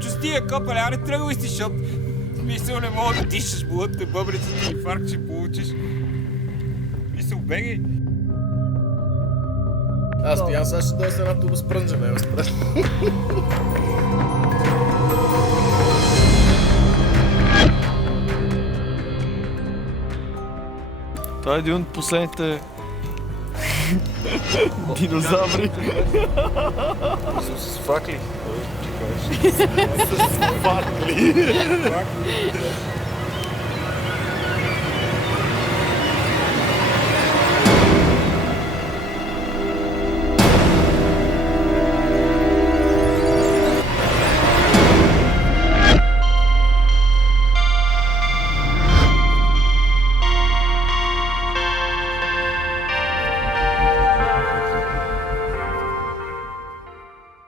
че с тия капаляри тръгвай си, защото мисъл не мога да дишаш, болът те бъбреците, инфаркт ще получиш. Мисъл, бегай. Аз стоян сега ще дойде с една туба с прънджа, бе, спреш. Това е един от последните динозаври. С факли. С факли.